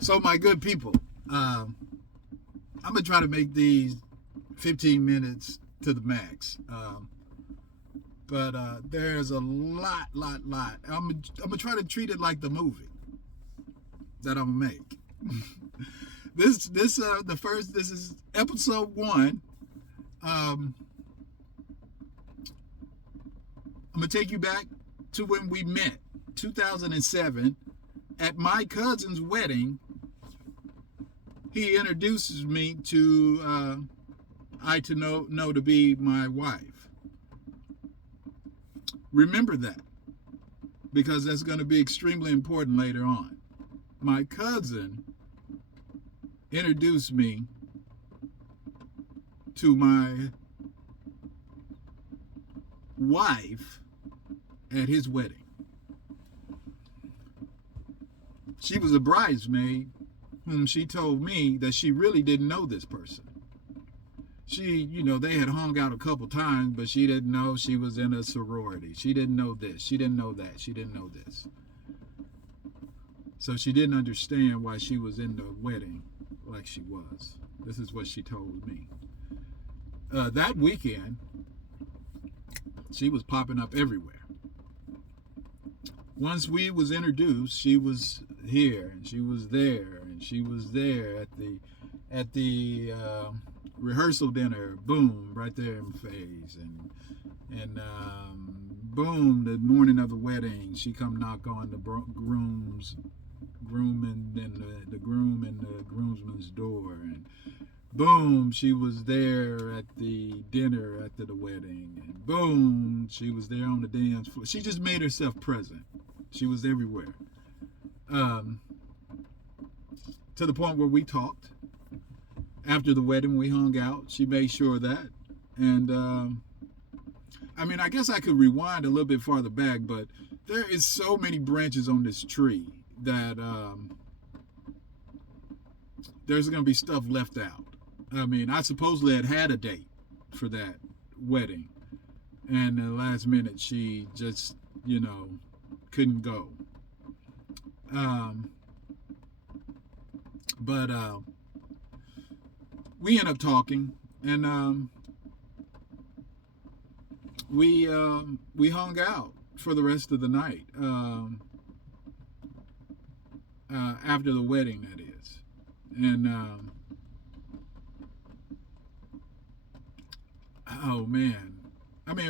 So, my good people, I'm gonna try to make these 15 minutes to the max. But there's a lot. I'm gonna try to treat it like the movie that I'm gonna make. This is episode one. Um, I'm gonna take you back to when we met, 2007, at my cousin's wedding. He introduces me to I to know to be my wife. Remember that because that's going to be extremely important later on. My cousin introduced me to my wife at his wedding. She was a bridesmaid whom she told me that she really didn't know this person. They had hung out a couple times, but she didn't know she was in a sorority. She didn't know this. She didn't know that. She didn't know this. So she didn't understand why she was in the wedding like she was. This is what she told me. That weekend, she was popping up everywhere. Once we was introduced, she was here and she was there and she was there at the rehearsal dinner. Boom, right there in my face, and boom, the morning of the wedding, she come knock on the groom and the groom and the groomsman's door, and boom, she was there at the dinner after the wedding, and boom, she was there on the dance floor. She just made herself present. She was everywhere. To the point where we talked. After the wedding, we hung out. She made sure of that. And, I guess I could rewind a little bit farther back, but there is so many branches on this tree that there's going to be stuff left out. I supposedly had a date for that wedding. And at the last minute, she just, couldn't go. But we end up talking, and we hung out for the rest of the night after the wedding, that is. And oh man,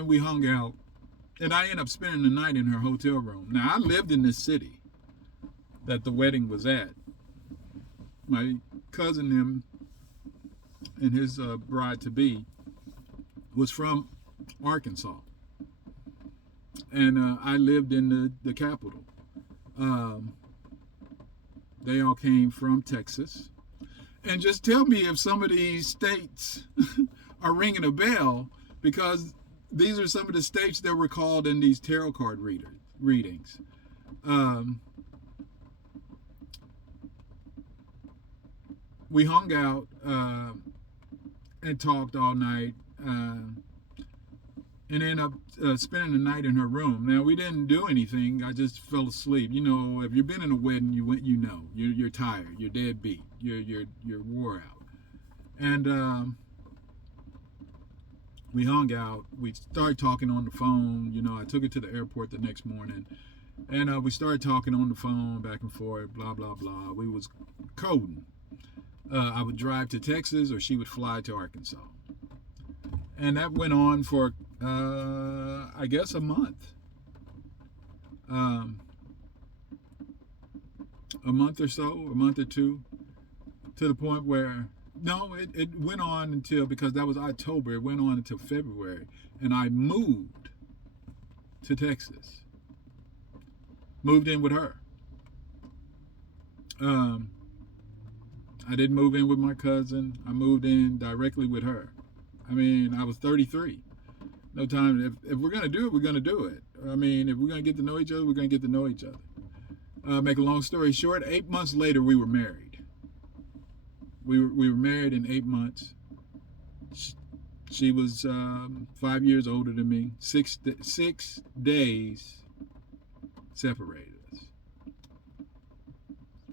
we hung out, and I ended up spending the night in her hotel room. Now, I lived in this city that the wedding was at. My cousin him and his bride-to-be was from Arkansas. And I lived in the capital. They all came from Texas. And just tell me if some of these states are ringing a bell, because these are some of the states that were called in these tarot card readings. We hung out and talked all night, and ended up spending the night in her room. Now, we didn't do anything. I just fell asleep. If you've been in a wedding, you're tired, you're dead beat, you're wore out. And we hung out. We started talking on the phone. I took her to the airport the next morning, and we started talking on the phone back and forth, blah blah blah. We was coding. I would drive to Texas, or she would fly to Arkansas. And that went on for, I guess, a month. A month or so, a month or two, to the point where, no, it went on until, because that was October, it went on until February. And I moved to Texas. Moved in with her. I didn't move in with my cousin. I moved in directly with her. I was 33. No time. If we're going to do it, we're going to do it. If we're going to get to know each other, we're going to get to know each other. Make a long story short, 8 months later, we were married. We were married in 8 months. She was 5 years older than me. 6 days separated us.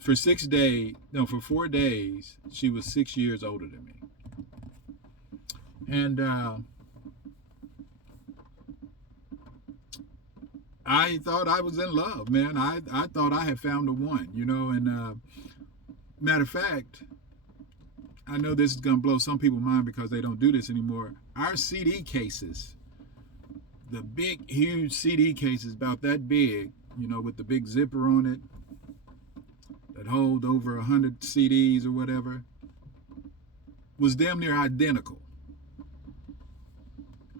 For 6 days, no, for 4 days, she was 6 years older than me. And I thought I was in love, man. I thought I had found the one, and matter of fact, I know this is going to blow some people's mind because they don't do this anymore. Our CD cases, the big, huge CD cases about that big, with the big zipper on it that hold over 100 CDs or whatever, was damn near identical.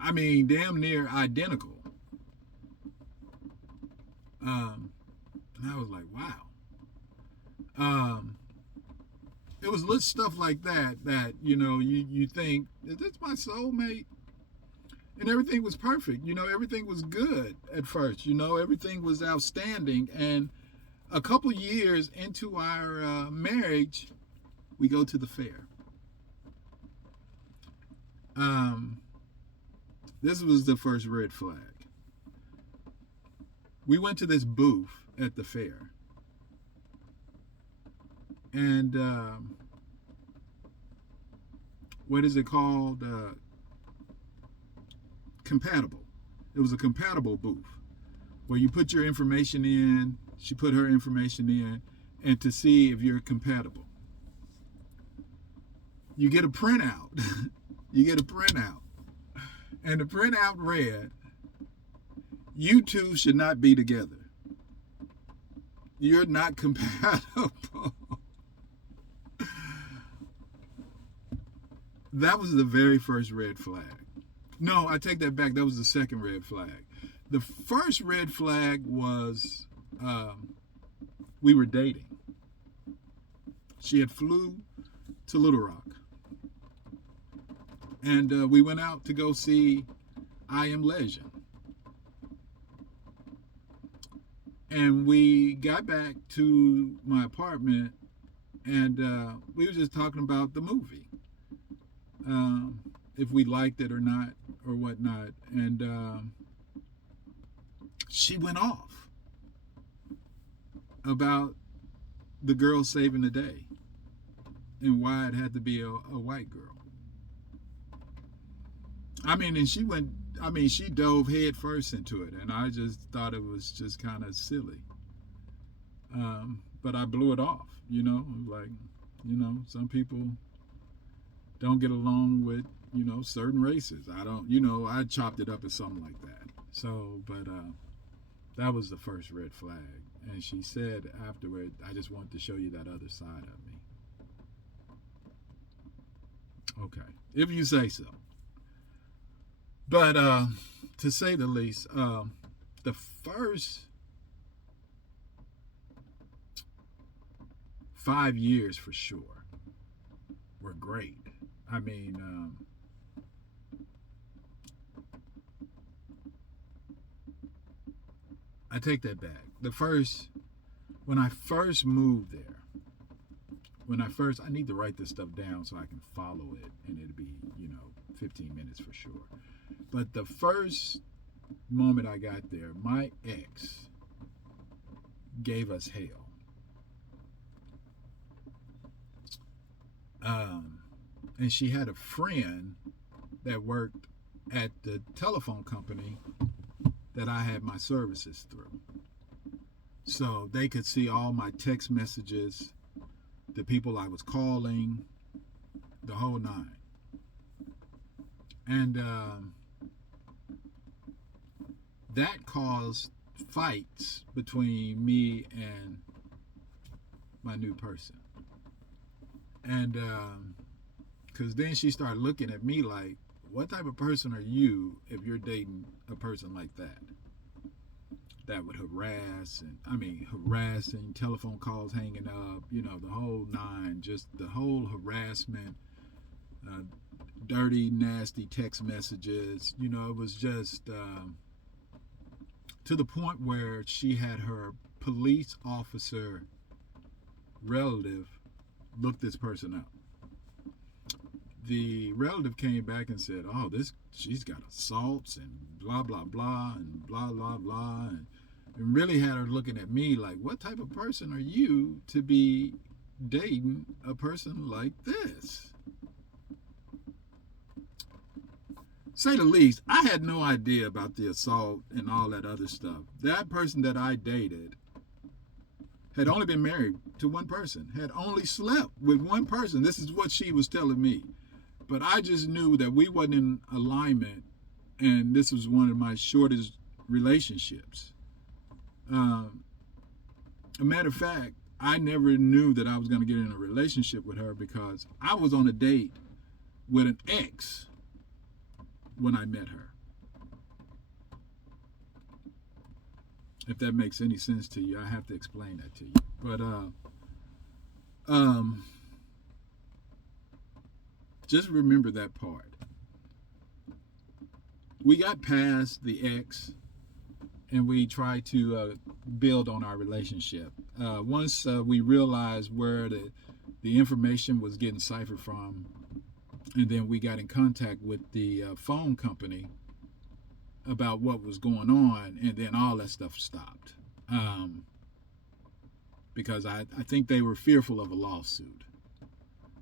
I mean, damn near identical. And I was like, wow. It was little stuff like that you think, is this my soulmate? And everything was perfect. Everything was good at first. Everything was outstanding. And a couple years into our marriage, we go to the fair. This was the first red flag. We went to this booth at the fair. And what is it called? Compatible. It was a compatible booth where you put your information in, she put her information in, and to see if you're compatible. You get a printout. And the printout read, you two should not be together. You're not compatible. That was the very first red flag. No, I take that back. That was the second red flag. The first red flag was we were dating. She had flew to Little Rock. And we went out to go see I Am Legend. And we got back to my apartment, and we were just talking about the movie, if we liked it or not, or whatnot. And she went off about the girl saving the day and why it had to be a white girl. And she dove head first into it, and I just thought it was just kind of silly. But I blew it off, some people don't get along with, certain races. I chopped it up as something like that. So, but that was the first red flag. And she said afterward, I just want to show you that other side of me. Okay, if you say so. But to say the least, the first 5 years for sure were great. I take that back. When I first moved there, I need to write this stuff down so I can follow it, and it'll be, 15 minutes for sure. But the first moment I got there, my ex gave us hell. And she had a friend that worked at the telephone company that I had my services through. So they could see all my text messages, the people I was calling, the whole nine. And that caused fights between me and my new person. And because then she started looking at me like, what type of person are you if you're dating a person like that? That would harassing, telephone calls hanging up, the whole nine, just the whole harassment, dirty, nasty text messages. It was just to the point where she had her police officer relative look this person up. The relative came back and said, oh, she's got assaults and blah, blah, blah, and blah, blah, blah. And and really had her looking at me like, what type of person are you to be dating a person like this? Say the least, I had no idea about the assault and all that other stuff. That person that I dated had only been married to one person, had only slept with one person. This is what she was telling me. But I just knew that we wasn't in alignment, and this was one of my shortest relationships. A matter of fact, I never knew that I was going to get in a relationship with her because I was on a date with an ex when I met her. If that makes any sense to you, I have to explain that to you. But just remember that part. We got past the ex, and we tried to build on our relationship. Once we realized where the information was getting ciphered from, and then we got in contact with the phone company about what was going on, and then all that stuff stopped. Because I think they were fearful of a lawsuit.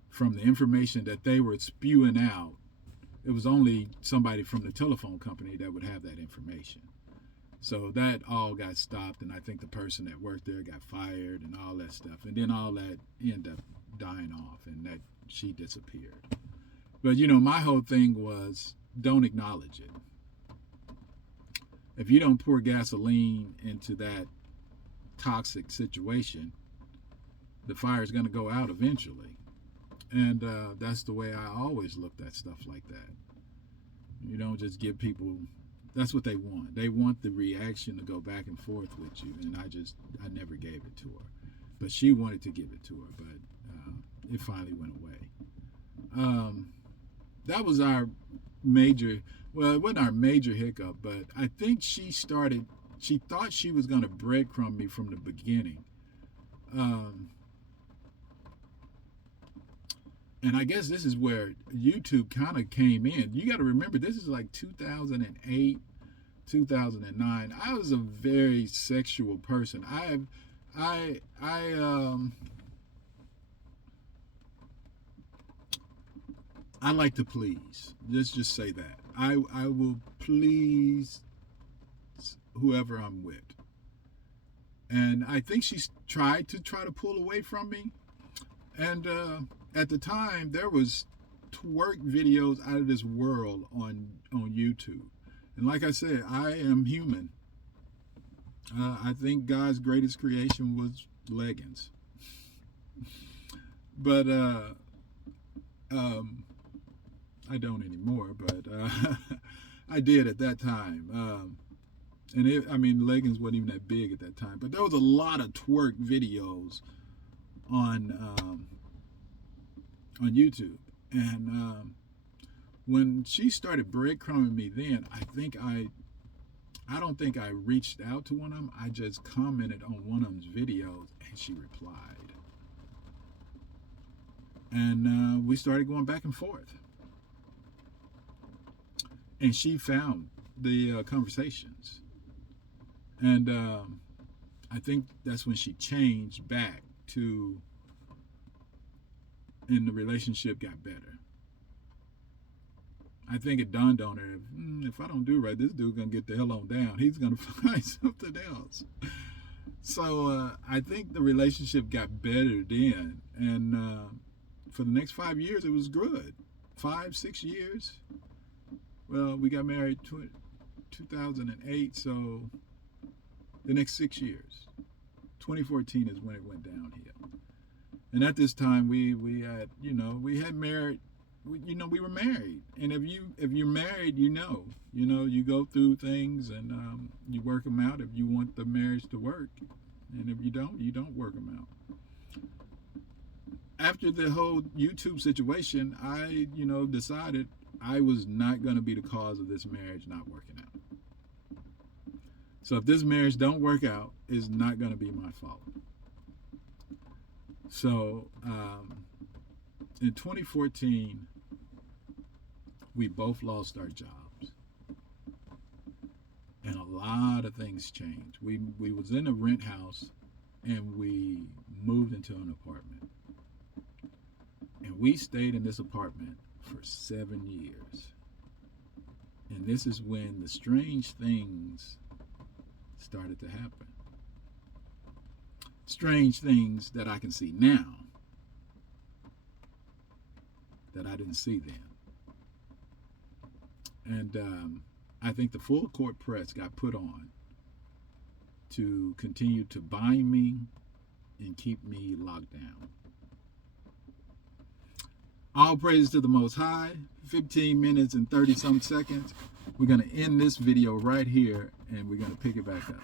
From the information that they were spewing out, it was only somebody from the telephone company that would have that information. So that all got stopped, and I think the person that worked there got fired and all that stuff. And then all that ended up dying off, and that she disappeared. But, my whole thing was don't acknowledge it. If you don't pour gasoline into that toxic situation, the fire is going to go out eventually. And that's the way I always looked at stuff like that. You don't just give people, that's what they want. They want the reaction to go back and forth with you. And I never gave it to her. But she wanted to give it to her, but it finally went away. That was our major, well, it wasn't our major hiccup, but I think she thought she was going to breadcrumb me from the beginning. And I guess this is where YouTube kind of came in. You got to remember, this is like 2008, 2009. I was a very sexual person. I like to please. Let's just say that. I will please whoever I'm with. And I think she tried to pull away from me. And at the time, there was twerk videos out of this world on YouTube. And like I said, I am human. I think God's greatest creation was leggings. But I don't anymore, but I did at that time. And leggings wasn't even that big at that time. But there was a lot of twerk videos on YouTube. And when she started breadcrumbing me then, I don't think I reached out to one of them. I just commented on one of them's videos, and she replied. And we started going back and forth. And she found the conversations. And I think that's when she changed back to, and the relationship got better. I think it dawned on her, if I don't do right, this dude's going to get the hell on down. He's going to find something else. So I think the relationship got better then. And for the next 5 years, it was good. 5-6 years. Well, we got married 2008, so the next 6 years. 2014 is when it went downhill. And at this time, we had married. We were married. And if you're married, you go through things and you work them out if you want the marriage to work. And if you don't work them out. After the whole YouTube situation, I, decided I was not going to be the cause of this marriage not working out. So if this marriage don't work out, it's not going to be my fault. So in 2014, we both lost our jobs. and a lot of things changed. We was in a rent house, and we moved into an apartment, and we stayed in this apartment for 7 years. And this is when the strange things started to happen. Strange things that I can see now that I didn't see then. And I think the full court press got put on to continue to bind me and keep me locked down. All praise to the Most High. 15 minutes and 30 some seconds. We're going to end this video right here, and we're going to pick it back up.